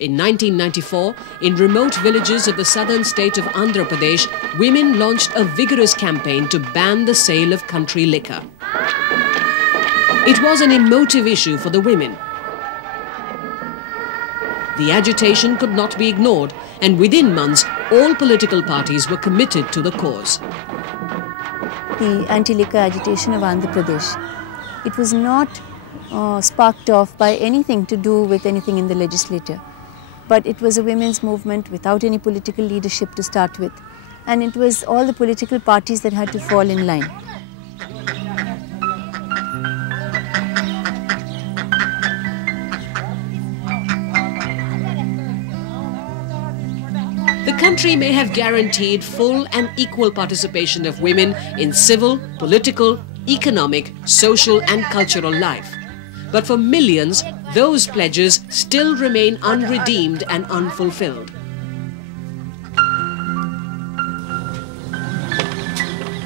In 1994, in remote villages of the southern state of Andhra Pradesh, women launched a vigorous campaign to ban the sale of country liquor. It was an emotive issue for the women. The agitation could not be ignored, and within months, all political parties were committed to the cause. The anti-liquor agitation of Andhra Pradesh, it was not sparked off by anything to do with anything in the legislature. But it was a women's movement without any political leadership to start with. And it was all the political parties that had to fall in line. The country may have guaranteed full and equal participation of women in civil, political, economic, social and cultural life. But for millions, those pledges still remain unredeemed and unfulfilled.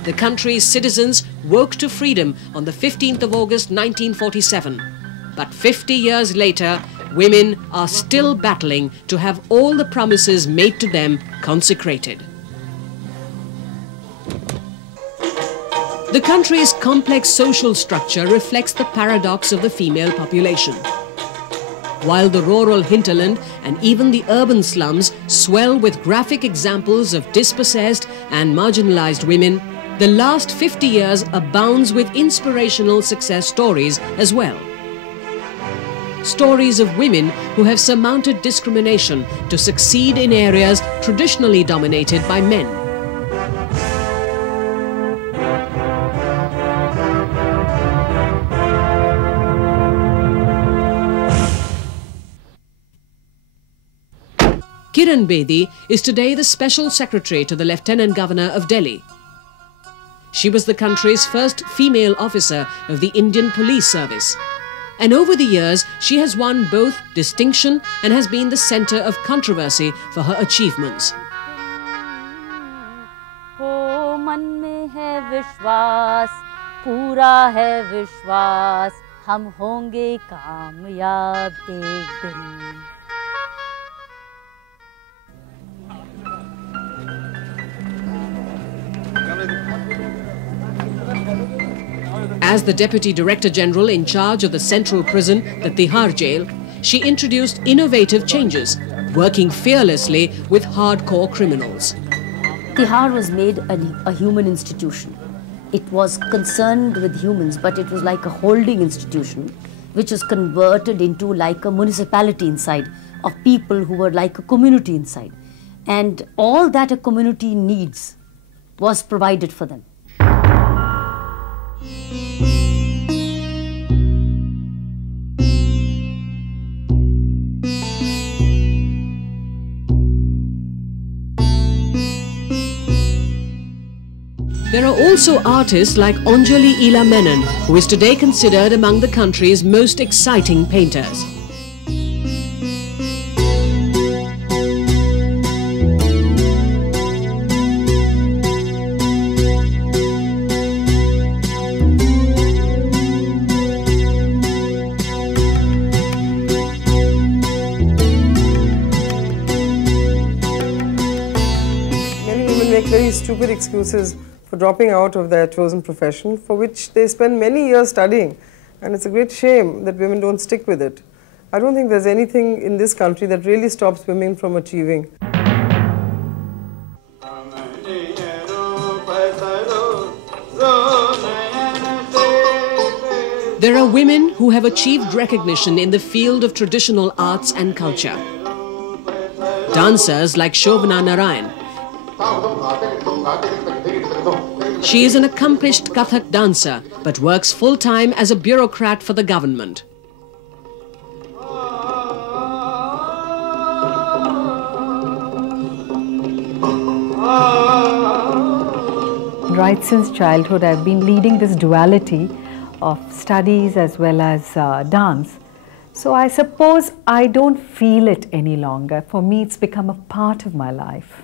The country's citizens woke to freedom on the 15th of August 1947. But 50 years later, women are still battling to have all the promises made to them consecrated. The country's complex social structure reflects the paradox of the female population. While the rural hinterland and even the urban slums swell with graphic examples of dispossessed and marginalized women, the last 50 years abounds with inspirational success stories as well. Stories of women who have surmounted discrimination to succeed in areas traditionally dominated by men. Kiran Bedi is today the Special Secretary to the Lieutenant Governor of Delhi. She was the country's first female officer of the Indian Police Service. And over the years, she has won both distinction and has been the centre of controversy for her achievements. As the Deputy Director General in charge of the central prison, the Tihar jail, she introduced innovative changes, working fearlessly with hardcore criminals. Tihar was made a human institution. It was concerned with humans, but it was like a holding institution, which was converted into like a municipality inside, of people who were like a community inside. And all that a community needs was provided for them. There are also artists like Anjali Ila Menon, who is today considered among the country's most exciting painters. Many women make very stupid excuses for dropping out of their chosen profession, for which they spend many years studying, and it's a great shame that women don't stick with it. I don't think there's anything in this country that really stops women from achieving. There are women who have achieved recognition in the field of traditional arts and culture. Dancers like Shobhana Narayan. She is an accomplished Kathak dancer, but works full-time as a bureaucrat for the government. Right since childhood, I've been leading this duality of studies as well as dance. So I suppose I don't feel it any longer. For me, it's become a part of my life.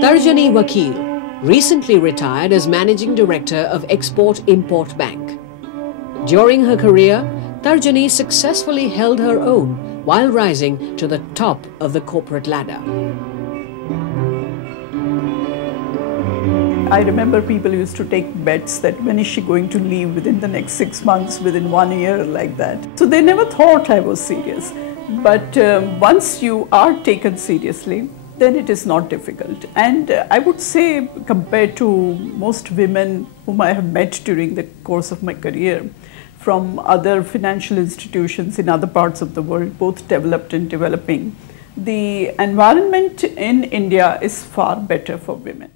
Tarjani Vakil recently retired as Managing Director of Export-Import Bank. During her career, Tarjani successfully held her own while rising to the top of the corporate ladder. I remember people used to take bets that when is she going to leave within the next 6 months, within 1 year, like that. So they never thought I was serious. But once you are taken seriously, then it is not difficult. And I would say, compared to most women whom I have met during the course of my career, from other financial institutions in other parts of the world, both developed and developing, the environment in India is far better for women.